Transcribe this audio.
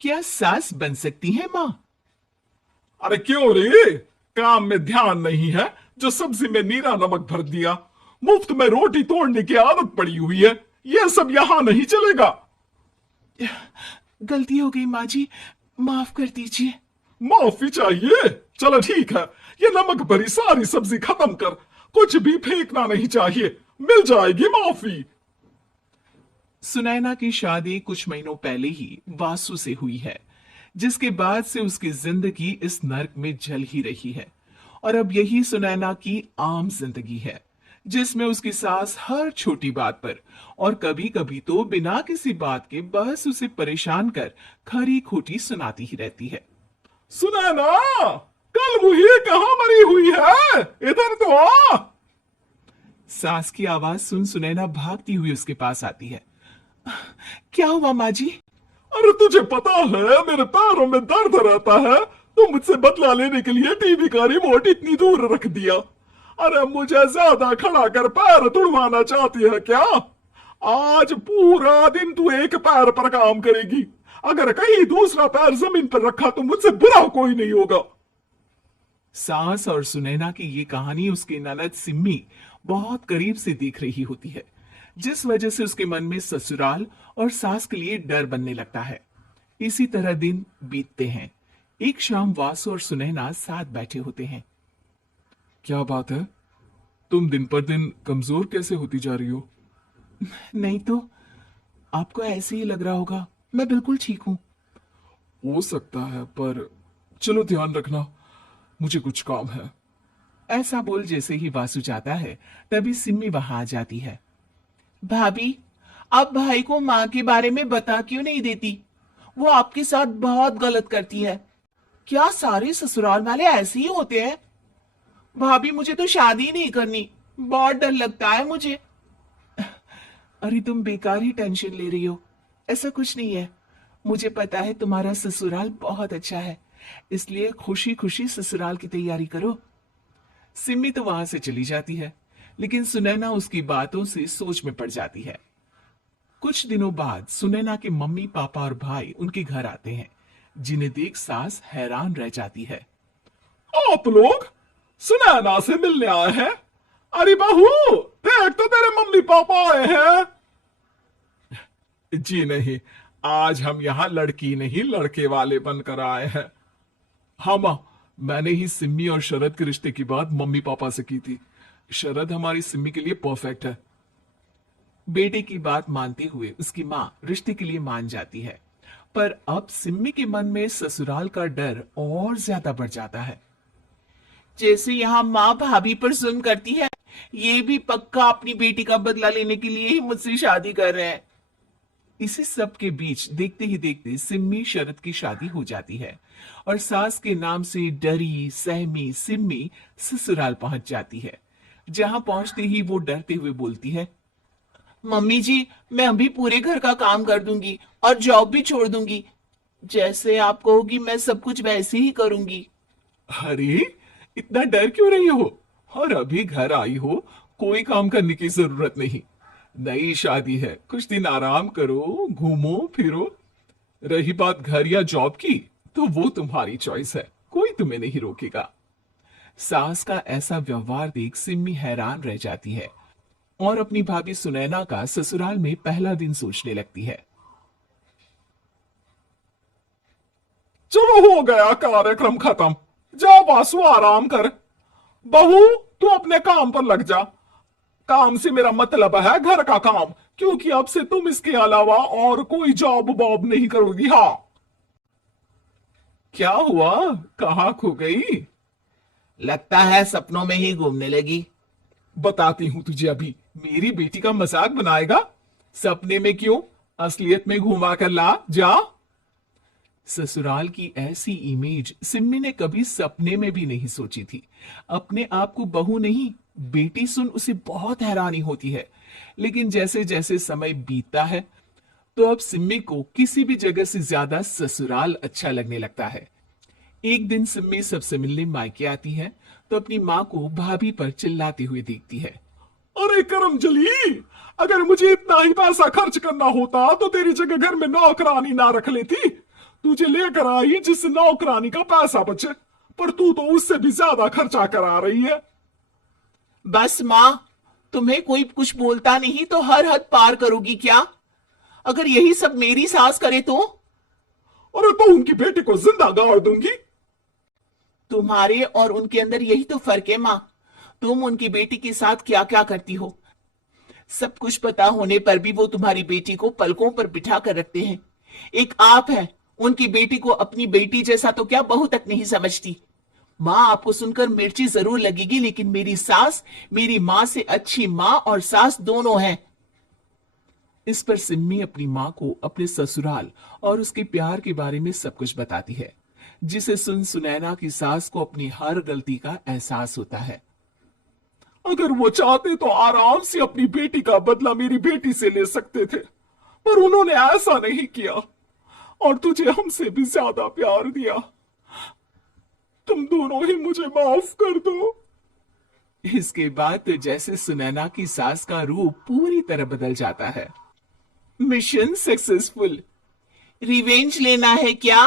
क्या सास बन सकती है माँ? अरे क्यों रे, काम में ध्यान नहीं है जो सब्जी में नीरा नमक भर दिया। मुफ्त में रोटी तोड़ने की आदत पड़ी हुई है। यह सब यहां नहीं चलेगा। गलती हो गई माँ जी, माफ कर दीजिए। माफी चाहिए? चलो ठीक है, ये नमक भरी सारी सब्जी खत्म कर। कुछ भी फेंकना नहीं चाहिए, मिल जाएगी माफी। सुनैना की शादी कुछ महीनों पहले ही वासु से हुई है, जिसके बाद से उसकी जिंदगी इस नर्क में जल ही रही है। और अब यही सुनैना की आम जिंदगी है, जिसमें उसकी सास हर छोटी बात पर और कभी कभी तो बिना किसी बात के बस उसे परेशान कर खरी खोटी सुनाती ही रहती है। सुना ना, कल मुही कहाँ मरी हुई है, इधर तो आ। सास की आवाज सुन सुनैना भागती हुई उसके पास आती है। क्या हुआ माँ जी? अरे तुझे पता है मेरे पैरों में दर्द रहता है, तो मुझसे बदला लेने के लिए टीवी का रिमोट इतनी दूर रख दिया। अरे मुझे ज्यादा खड़ा कर पैर तुड़वाना चाहती है क्या? आज पूरा दिन तू एक पैर पर काम करेगी। अगर कहीं दूसरा पैर जमीन पर रखा तो मुझसे बुरा कोई नहीं होगा। सास और सुनैना की ये कहानी उसकी ननद सिम्मी बहुत करीब से देख रही होती है, जिस वजह से उसके मन में ससुराल और सास के लिए डर बनने लगता है। इसी तरह दिन बीतते हैं। एक शाम वासु और सुनैना साथ बैठे होते हैं। क्या बात है, तुम दिन पर दिन कमजोर कैसे होती जा रही हो? नहीं तो, आपको ऐसे ही लग रहा होगा, मैं बिल्कुल ठीक हूं। हो सकता है, पर चलो ध्यान रखना, मुझे कुछ काम है। ऐसा बोल जैसे ही वासु जाता है, तभी सिम्मी वहां आ जाती है। भाभी, आप भाई को माँ के बारे में बता क्यों नहीं देती? वो आपके साथ बहुत गलत करती है। क्या सारे ससुराल वाले ऐसे ही होते हैं? भाभी, मुझे तो शादी नहीं करनी, बहुत डर लगता है मुझे। अरे तुम बेकार ही टेंशन ले रही हो, ऐसा कुछ नहीं है। मुझे पता है तुम्हारा ससुराल बहुत अच्छा है, इसलिए खुशी खुशी ससुराल की तैयारी करो। सिम्मी तो वहां से चली जाती है, लेकिन सुनैना उसकी बातों से सोच में पड़ जाती है। कुछ दिनों बाद सुनैना के मम्मी पापा और भाई उनके घर आते हैं, जिन्हें देख सास हैरान रह जाती है। आप लोग सुनैना से मिलने आए हैं? अरे बहू, देख तो तेरे मम्मी पापा आए हैं। जी नहीं, आज हम यहाँ लड़की नहीं लड़के वाले बनकर आए हैं। हाँ माँ, मैंने ही सिम्मी और शरद के रिश्ते की बात मम्मी पापा से की थी। शरद हमारी सिम्मी के लिए परफेक्ट है। बेटे की बात मानते हुए उसकी माँ रिश्ते के लिए मान जाती है, पर अब सिम्मी के मन में ससुराल का डर और ज्यादा बढ़ जाता है। जैसे यहाँ माँ भाभी पर जुल्म करती है, ये भी पक्का अपनी बेटी का बदला लेने के लिए ही मुझसे शादी कर रहे हैं। इसी सब के बीच देखते ही देखते सिम्मी शरद की शादी हो जाती है और सास के नाम से डरी सहमी सिम्मी ससुराल पहुंच जाती है। जहां पहुंचते ही वो डरते हुए बोलती है, मम्मी जी, मैं अभी पूरे घर का काम कर दूंगी और जॉब भी छोड़ दूंगी। जैसे आप कहोगी मैं सब कुछ वैसे ही करूंगी। अरे, इतना डर क्यों रही हो? और अभी घर आई हो, कोई काम करने की जरूरत नहीं। नई शादी है, कुछ दिन आराम करो, घूमो फिरो। रही बात घर या जॉब की, तो वो तुम्हारी चॉइस है, कोई तुम्हें नहीं रोकेगा। सास का ऐसा व्यवहार देख सिम्मी हैरान रह जाती है और अपनी भाभी सुनैना का ससुराल में पहला दिन सोचने लगती है। चलो हो गया कार्यक्रम खत्म। जा वासु, आराम कर। बहू, तू अपने काम पर लग जा। काम से मेरा मतलब है घर का काम, क्योंकि अब से तुम इसके अलावा और कोई जॉब वॉब नहीं करोगी। हाँ। क्या हुआ, कहाँ खो गई? लगता है सपनों में ही घूमने लगी। बताती हूं तुझे अभी। मेरी बेटी का मजाक बनाएगा? सपने में क्यों, असलियत में घुमा कर ला, जा। ससुराल की ऐसी इमेज सिम्मी ने कभी सपने में भी नहीं सोची थी। अपने आप को बहू नहीं, बेटी सुन उसे बहुत हैरानी होती है। लेकिन जैसे जैसे समय बीतता है, तो अब सिम्मी को किसी भी जगह से ज्यादा ससुराल अच्छा लगने लगता है। एक दिन सिम्मी सबसे मिलने मायके आती है, तो अपनी माँ को भाभी पर चिल्लाते हुए देखती है। अरे करमजली, अगर मुझे इतना ही पैसा खर्च करना होता तो तेरी जगह घर में नौकरानी ना रख लेती। तुझे लेकर आई जिस नौकरानी का पैसा बचे, पर तू तो उससे भी ज्यादा खर्चा करा रही है। बस माँ, तुम्हें कोई कुछ बोलता नहीं तो हर हद पार करोगी क्या? अगर यही सब मेरी सास करे तो? अरे तो उनकी बेटी को जिंदा गाड़ दूंगी। तुम्हारे और उनके अंदर यही तो फर्क है माँ। तुम उनकी बेटी के साथ क्या क्या करती हो, सब कुछ पता होने पर भी वो तुम्हारी बेटी को पलकों पर बिठा कर रखते हैं। एक आप है, उनकी बेटी को अपनी बेटी जैसा तो क्या बहू तक नहीं समझती। माँ, आपको सुनकर मिर्ची जरूर लगेगी, लेकिन मेरी सास मेरी माँ से अच्छी माँ और सास दोनों हैं। इस पर सिम्मी अपनी माँ को अपने ससुराल और उसके प्यार के बारे में सब कुछ बताती है, जिसे सुन सुनैना की सास को अपनी हर गलती का एहसास होता है। अगर वो चाहते तो आराम से अपनी बेटी का बदला मेरी बेटी से ले सकते थे, पर उन्होंने ऐसा नहीं किया और तुझे हमसे भी ज्यादा प्यार दिया। तुम दोनों ही मुझे माफ कर दो। इसके बाद तो जैसे सुनैना की सास का रूप पूरी तरह बदल जाता है। Mission successful. रिवेंज लेना है क्या?